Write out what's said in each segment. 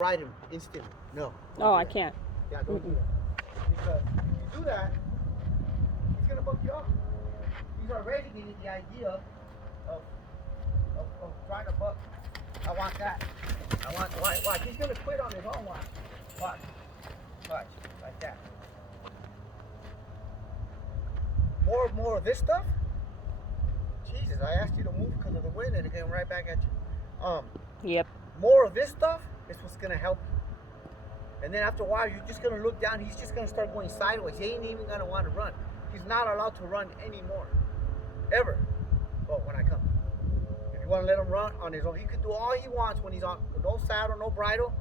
Ride him instantly. No. Oh, I can't. Yeah, don't do that. Because if you do that, he's gonna buck you up. He's already getting the idea of trying to buck. I want that. I want watch. He's gonna quit on his own. Watch. Like that. More of this stuff. Jesus, I asked you to move because of the wind and it came right back at you. Yep. More of this stuff is what's gonna help you. And then after a while, you're just gonna look down. He's just gonna start going sideways. He ain't even gonna want to run. He's not allowed to run anymore, ever. Well, when I come, if you want to let him run on his own, he can do all he wants when he's on. No saddle, no bridle.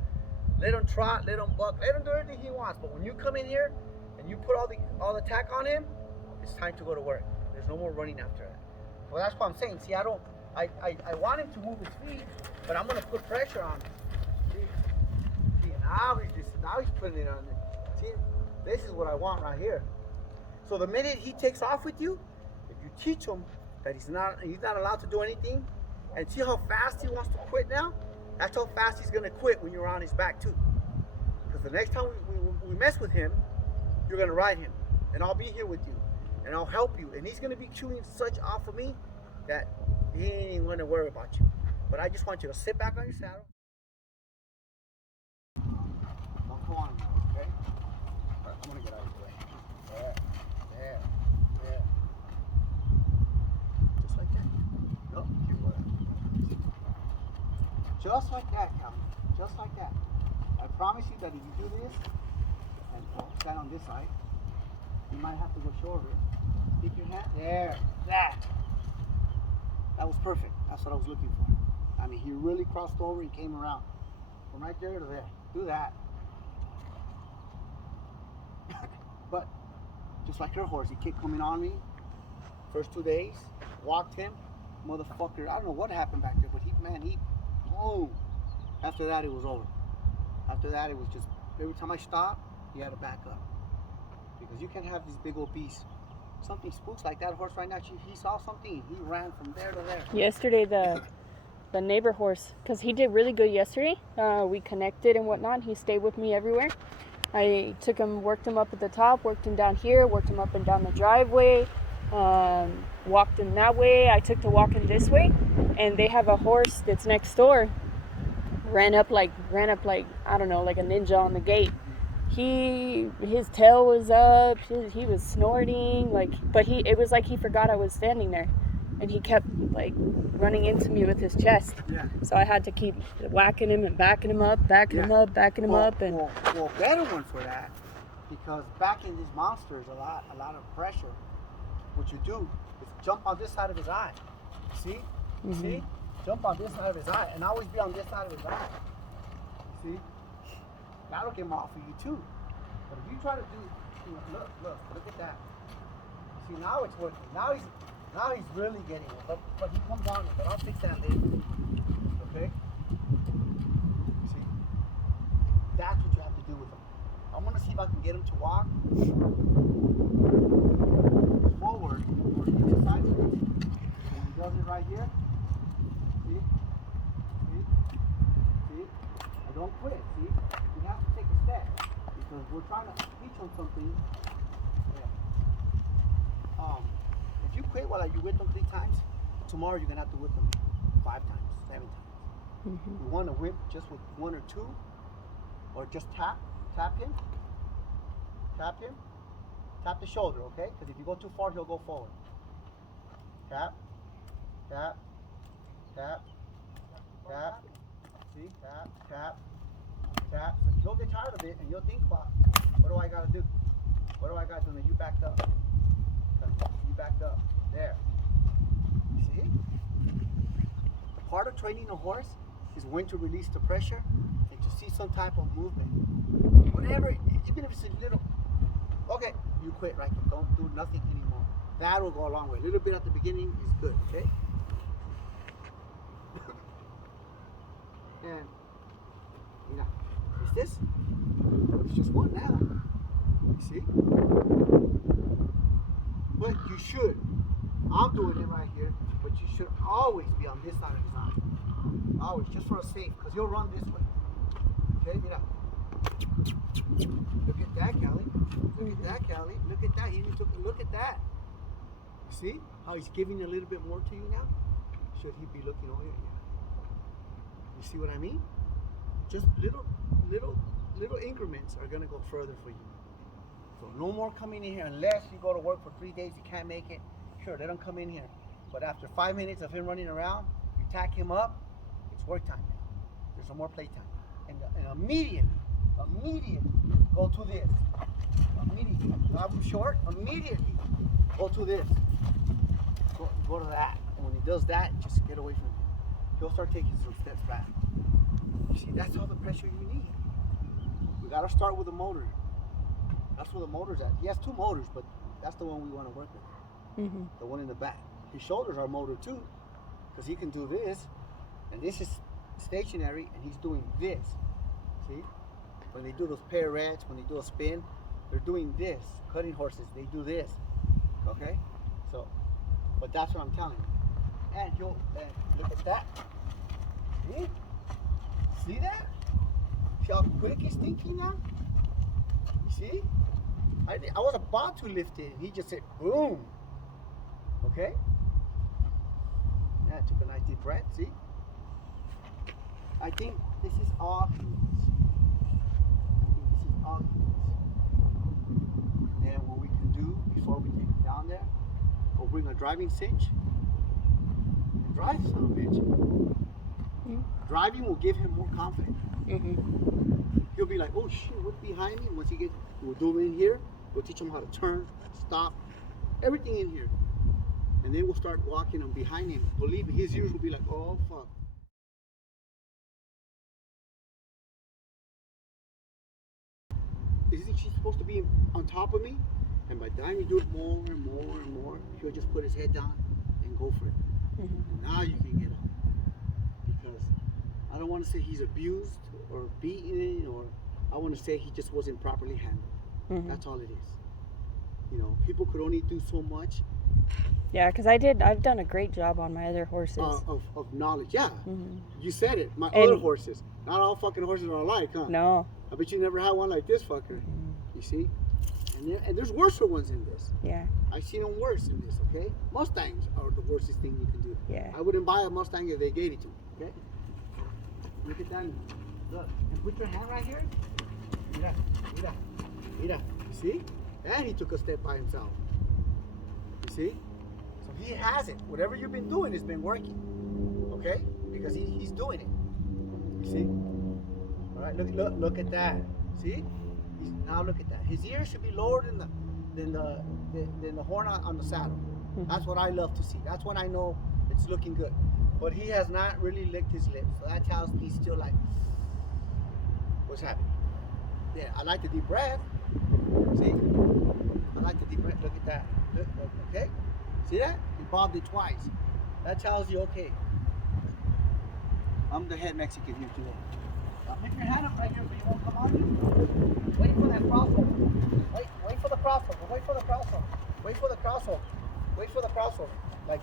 Let him trot, let him buck, let him do everything he wants. But when you come in here and you put all the tack on him, it's time to go to work. There's no more running after that. Well, that's what I'm saying. See, I want him to move his feet, but I'm gonna put pressure on him. See, now he's putting it on him. See, this is what I want right here. So the minute he takes off with you, if you teach him that he's not allowed to do anything, and see how fast he wants to quit now, that's how fast he's gonna quit when you're on his back too. Because the next time we mess with him, you're gonna ride him, and I'll be here with you, and I'll help you, and he's gonna be chewing such off of me that he ain't even gonna worry about you. But I just want you to sit back on your saddle. Don't go on, okay? All right, I'm gonna get out of the way. There. Just like that. Nope. Just like that, Calvin. Just like that. I promise you that if you do this and stand on this side, you might have to go shorter. Keep your hand there. That was perfect. That's what I was looking for. I mean, he really crossed over and came around from right there to there. Do that. But just like her horse, he kept coming on me. First 2 days, walked him, motherfucker. I don't know what happened back there, but oh. After that, it was over. After that, it was just every time I stopped, he had to back up because you can't have these big old beasts. Something spooks like that horse right now. He saw something. He ran from there to there. Yesterday, the neighbor horse, because he did really good yesterday. We connected and whatnot. He stayed with me everywhere. I took him, worked him up at the top, worked him down here, worked him up and down the driveway, walked him that way. I took to walking this way, and they have a horse that's next door. Ran up like I don't know, like a ninja on the gate. His tail was up. He was snorting but it was like he forgot I was standing there, and he kept like running into me with his chest. Yeah. So I had to keep whacking him and backing him up, and Well, better one for that, because backing these monsters a lot of pressure. What you do is jump on this side of his eye. See? Mm-hmm. See? Jump on this side of his eye, and always be on this side of his eye. See? That'll get him off of you too. But if you try to do, look at that. See, now it's working. Now he's really getting it. But he comes on with it. I'll fix that later. Okay? See? That's what you have to do with him. I'm gonna see if I can get him to walk forward or to the side of it. And he does it right here. See? I don't quit, see? You have to take a step because we're trying to teach him something. Yeah. If you quit while you whip them 3 times, tomorrow you're gonna have to whip them 5 times, 7 times. Mm-hmm. You want to whip just with 1 or 2, or just tap him, tap the shoulder, okay? Because if you go too far, he'll go forward. Tap. See, tap. So you'll get tired of it, and you'll think about, what do I gotta do? And then you backed up. You backed up. There. See? The part of training a horse is when to release the pressure and to see some type of movement. Whatever, even if it's a little. Okay, you quit right there. Don't do nothing anymore. That will go a long way. A little bit at the beginning is good, okay? And is this? It's just 1 now. You see? But you should. I'm doing it right here, but you should always be on this side of his eye. Always, just for a safe, because he'll run this way. Okay? that, Callie. Look at that, Callie. Look at that. He even took a look at that. You see how he's giving a little bit more to you now? Should he be looking over here? Yeah. You see what I mean? Just little increments are gonna go further for you. So no more coming in here unless you go to work for 3 days, you can't make it. Sure, let him come in here. But after 5 minutes of him running around, you tack him up, it's work time now. There's no more playtime. And immediately, go to this. Immediately, have him short, immediately, go to this. Go to that. And when he does that, just get away from him. He'll start taking some steps back. You see, that's all the pressure you need. We gotta start with the motor. That's where the motor's at. He has 2 motors, but that's the one we want to work with. The one in the back. His shoulders are motor too, because he can do this, and this is stationary, and he's doing this. See? When they do those pirouettes, when they do a spin, they're doing this. Cutting horses, they do this. Okay? So, but that's what I'm telling you. And look at that. See? See that? See how quick he's thinking now? You see? I was about to lift it, and he just said, boom. Okay? Yeah, took a nice deep breath, see? I think this is all he needs. And then what we can do before we take him down there, go bring a driving cinch and drive this little bitch. Driving will give him more confidence. He'll be like, oh shit, what's behind me? Once he gets, we'll do it in here. We'll teach him how to turn, stop, everything in here. And then we'll start walking him behind him. Believe me, his ears will be like, oh fuck. Isn't she supposed to be on top of me? And by the time you do it more and more and more, he'll just put his head down and go for it. And now you can get up. Because I don't want to say he's abused or beaten, or I want to say he just wasn't properly handled. That's all it is. You know, people could only do so much. Yeah, because I've done a great job on my other horses. Of knowledge, yeah. You said it. My other horses. Not all fucking horses are alike, huh? No. I bet you never had one like this fucker. You see? And there's worse ones in this. Yeah. I've seen them worse in this, okay? Mustangs are the worstest thing you can do. Yeah. I wouldn't buy a Mustang if they gave it to me, okay? Look at that. Look. And put your hand right here. Mira. See? And he took a step by himself. You see? So he has it. Whatever you've been doing has been working. Okay? Because he's doing it. You see? All right, look at that. See? Now look at that. His ears should be lower than the horn on the saddle. That's what I love to see. That's when I know it's looking good. But he has not really licked his lips. So that tells me he's still like, what's happening? Yeah, I like the deep breath. See? I like the deep breath. Look at that. Look, okay? See that? He bobbed it twice. That tells you, okay, I'm the head Mexican here today. Pick your hand up right here so you won't come on you. Wait for that crossover. Wait for the crossover. Wait for the crossover. Wait for the crossover. Wait for the crossover. Like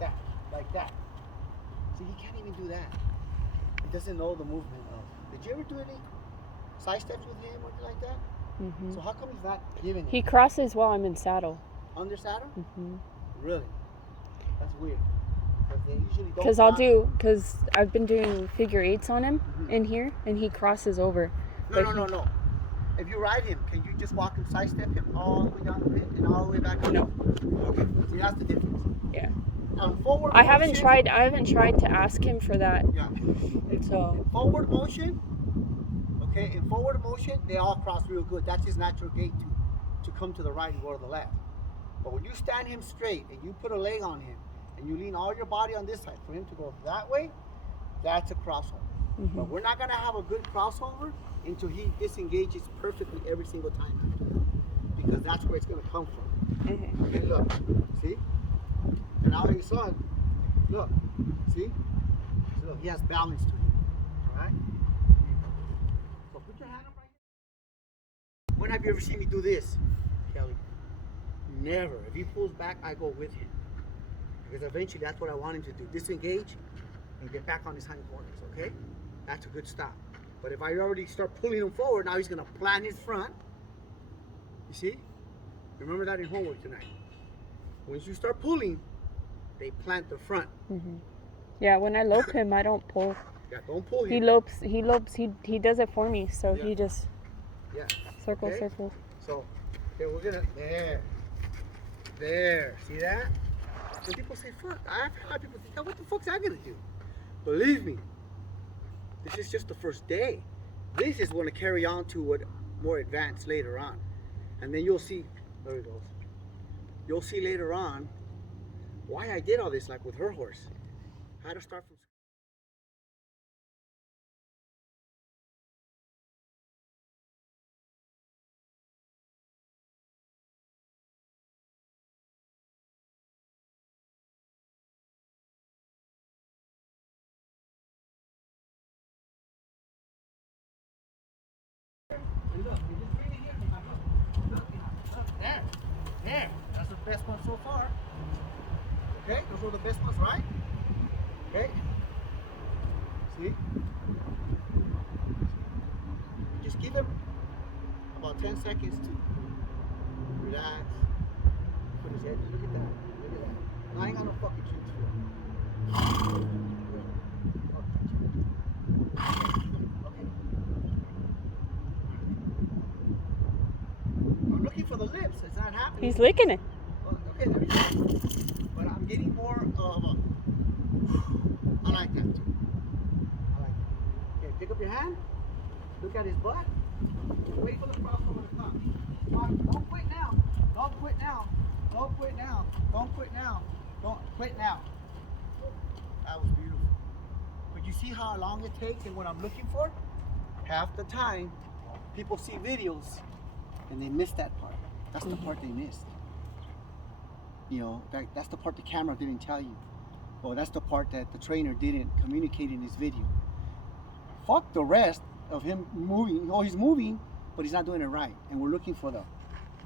that. Like that. See, he can't even do that. He doesn't know the movement of. Did you ever do any side steps with him or anything like that? So how come he's not giving it? He crosses while I'm in saddle. Under saddle? Really? That's weird. Because I've been doing figure 8s on him in here, and he crosses over. No. If you ride him, can you just walk him, sidestep him all the way down the pit and all the way back up? No. Okay, see, that's the difference. Yeah. Forward I motion, haven't tried to ask him for that. Yeah. So Forward motion, okay, in forward motion, they all cross real good. That's his natural gait to come to the right and go to the left. But when you stand him straight and you put a leg on him, and you lean all your body on this side for him to go that way, that's a crossover. But we're not going to have a good crossover until he disengages perfectly every single time. Because that's where it's going to come from. Okay, look. See? And now you saw it. Look. See? So look, he has balance to him. All right? So put your hand up right here. When have you ever seen me do this, Kelly? Never. If he pulls back, I go with him. Because eventually that's what I want him to do. Disengage and get back on his hind corners, okay? That's a good stop. But if I already start pulling him forward, now he's going to plant his front You see? Remember that in homework tonight. Once you start pulling, they plant the front. Mm-hmm. Yeah, when I lope him, I don't pull. Yeah, don't pull him. He lopes. He does it for me. So Yeah. he just Yeah. circles. Okay. So, okay, we're gonna there. See that? When people say fuck, I've had people think, oh, what the fuck's I gonna do? Believe me, this is just the first day. This is going to carry on to what more advanced later on, and then you'll see. There it goes. You'll see later on why I did all this, like with her horse. How to start from. And look, you just bring it here. Look, there. That's the best one so far. Okay, those are the best ones, right? Okay. See? Just give him about 10 seconds to relax. Put his head. Look at that. Look at that. I ain't got no fucking treats for him. Okay. I'm looking for the lips. It's not happening. He's licking it. Okay, there we go. But I'm getting more of a. I like that too. I like that. Okay, pick up your hand. Look at his butt. Wait for the crossover to come. Don't quit now. Don't quit now. Don't quit now. Don't quit now. Don't quit now. That was beautiful. But you see how long it takes and what I'm looking for? Half the time, people see videos and they miss that part. That's the part they missed. You know, that's the part the camera didn't tell you. Or that's the part that the trainer didn't communicate in his video. Fuck the rest of him moving. Oh, he's moving, but he's not doing it right. And we're looking for the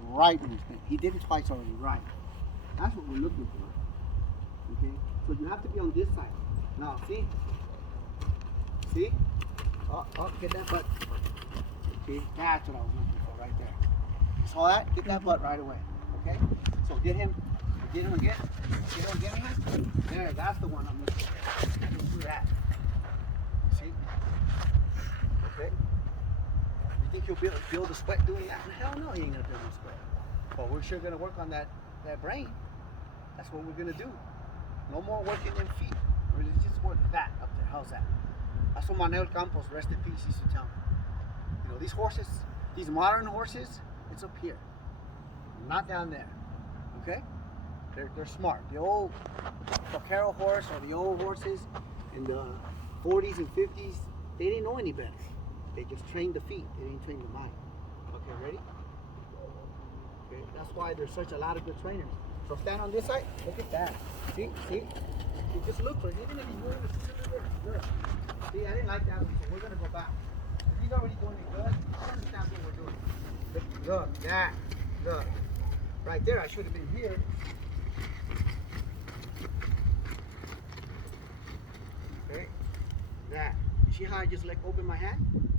right movement. He did it twice already, right. That's what we're looking for. Okay? So you have to be on this side. Now, see? See? Oh, get that butt. Okay, that's what I was looking for right there. Saw that? Get that butt right away. Okay? So get him again. Get him again. There, that's the one I'm looking for. Let's do that. See? Okay? You think he'll build a sweat doing that? Hell no, he ain't gonna build no sweat. But we're sure gonna work on that brain. That's what we're gonna do. No more working them feet. We're just work that up there. How's that? That's what Manuel Campos, rest in peace, used to tell me. You know, these horses, these modern horses, it's up here, not down there. Okay? They're smart. The old Vaquero horse or the old horses in the 40s and 50s, they didn't know any better. They just trained the feet. They didn't train the mind. Okay, ready? Okay, that's why there's such a lot of good trainers. So stand on this side. Look at that. See? You just look for it. Even if he's moving, good. See, I didn't like that one, so we're gonna go back. If he's already doing it good, I understand what we're doing. Look, that. Look. Right there, I should have been here. Okay. That. You see how I just open my hand?